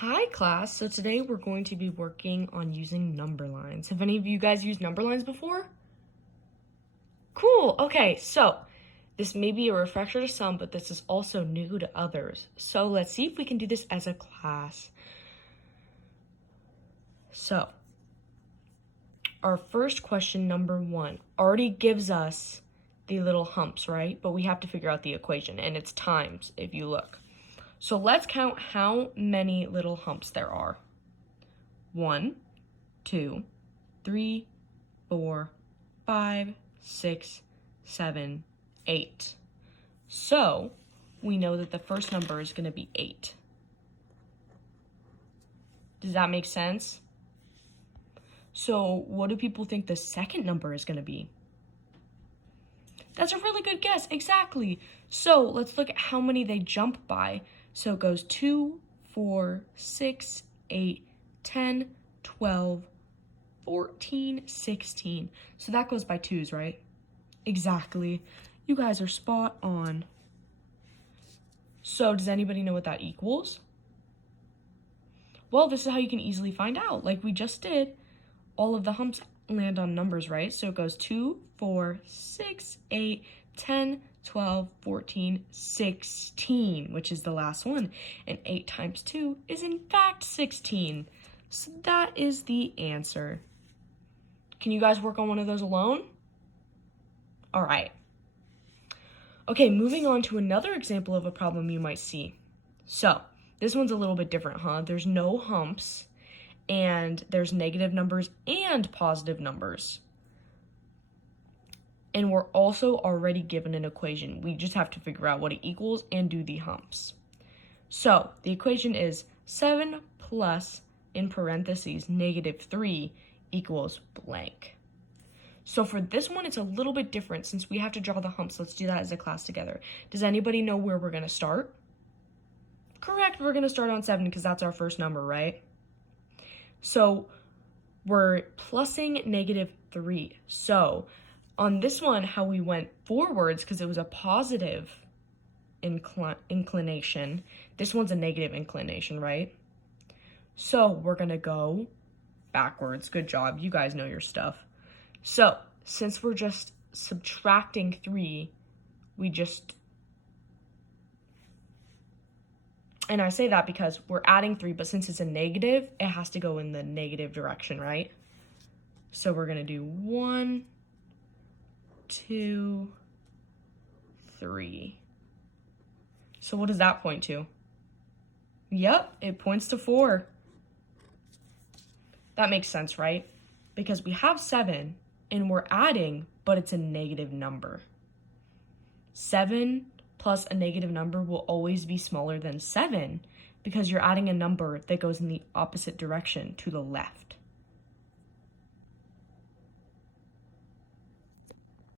Hi class, so today we're going to be working on using number lines. Have any of you guys used number lines before? Cool, okay, so this may be a refresher to some, but this is also new to others. So let's see if we can do this as a class. So, our first question, number 1, already gives us the little humps, right? But we have to figure out the equation, and it's times if you look. So let's count how many little humps there are. 1, 2, 3, 4, 5, 6, 7, 8. So we know that the first number is going to be 8. Does that make sense? So what do people think the second number is going to be? That's a really good guess, exactly. So let's look at how many they jump by. So it goes 2, 4, 6, 8, 10, 12, 14, 16. So that goes by 2s, right? Exactly. You guys are spot on. So does anybody know what that equals? Well, this is how you can easily find out. Like we just did, all of the humps land on numbers, right? So it goes 2, 4, 6, 8, 10, 12, 14, 16, which is the last one. And 8 times 2 is in fact 16. So that is the answer. Can you guys work on one of those alone? All right. Okay, moving on to another example of a problem you might see. So this one's a little bit different, huh? There's no humps, and there's negative numbers and positive numbers. And we're also already given an equation. We just have to figure out what it equals and do the humps. So the equation is 7 plus, in parentheses, negative 3 equals blank. So for this one, it's a little bit different since we have to draw the humps. Let's do that as a class together. Does anybody know where we're going to start? Correct, we're going to start on 7 because that's our first number, right? So we're plussing negative 3. So on this one, how we went forwards, because it was a positive inclination, this one's a negative inclination, right? So we're going to go backwards. Good job. You guys know your stuff. So since we're just subtracting 3, and I say that because we're adding 3, but since it's a negative, it has to go in the negative direction, right? So we're going to do 1, 2, 3. So what does that point to? Yep, it points to 4. That makes sense, right? Because we have 7 and we're adding, but it's a negative number. 7 plus a negative number will always be smaller than 7 because you're adding a number that goes in the opposite direction to the left.